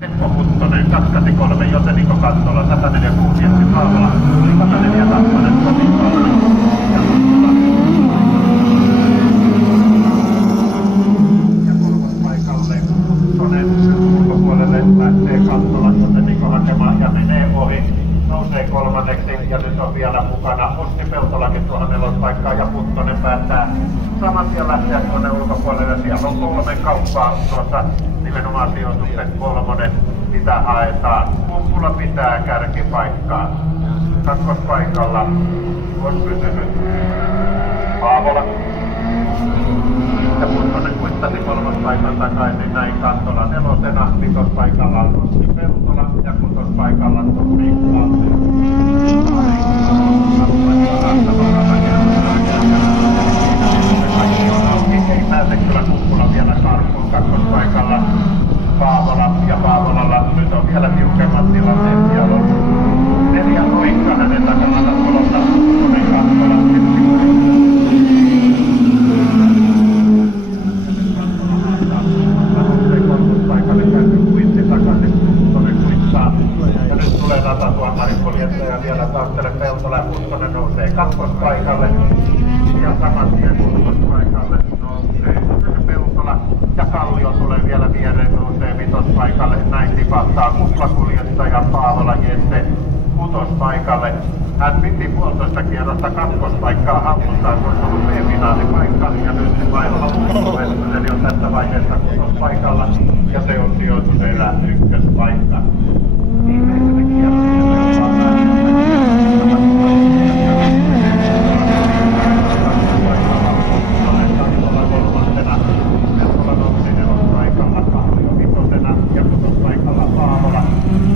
Seppo Huttonen, 283, Joseniko Kattola, 146, Jenssi Paavola, 104 Tappanen, Tomi Kauna ja kolmospaikalle Huttonen ulkopuolelle lähtee Kattola, Joseniko hakemaan ja menee ohi, nousee kolmanneksi ja nyt on vielä mukana Ossi Peltolakin tuohon nelospaikkaan ja Huttonen päättää saman tien lähteä tuonne ulkopuolelle. Siellä on 3 kauppaa tuossa. Nimenomaan sijoituksen 3, mitä haetaan. Kumpula pitää kärkipaikkaa. Kakkospaikalla on pysynyt Paavola. Ja Huttonen kuittasi 3. paikan takaisin näin Kattola 4. Vitospaikalla on Ossi Peltola ja 6. paikalla Tomi Kauna. Ei pääse kyllä Kumpula vielä karkuun. Kakkospaikalla Paavola ja Paavolalla nyt on vielä tiukemmat tilanteet. Siellä on 4 Roikka hänen takanansa tulossa Huttonen Kattola. Kolmospaikalle käyty kuitsi takaisin. Huttonen kuittaa. Ja nyt tulee ratatuomarikuljettaja ja vielä taustelle Peltola ja Huttonen nousee kakkospaikalle. Ja saman tien kolmospaikalle nousee Peltola ja Kallio tulee vielä viereen, nousee vitospaikalle. Näin tipahtaa kuplakuljettaja Paavola Jesse 6. paikalle. Hän piti 1,5 kierrosta kakkospaikkaa hallussaan, kun on ollut B-finaalipaikka ja nyt se vaihdolla eli on tässä vaiheessa 6. paikalla ja se on sijoituneena 1. paikka.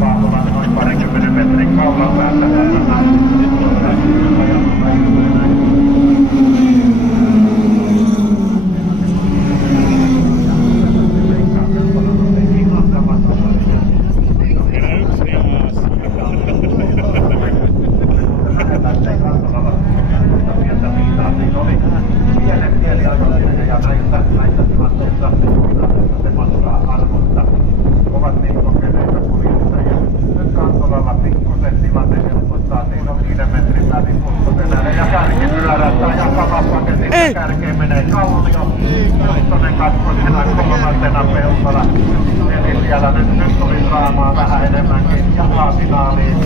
Paavola noin 20 metrin kaulan päästä kärkeen menee Kallio, Huttonen kakkosena, 3. Peltola. Eli siellä nyt tuli draamaa vähän enemmänkin ja A-finaaliin.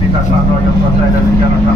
Sitä sanoi, jos on teidän kerran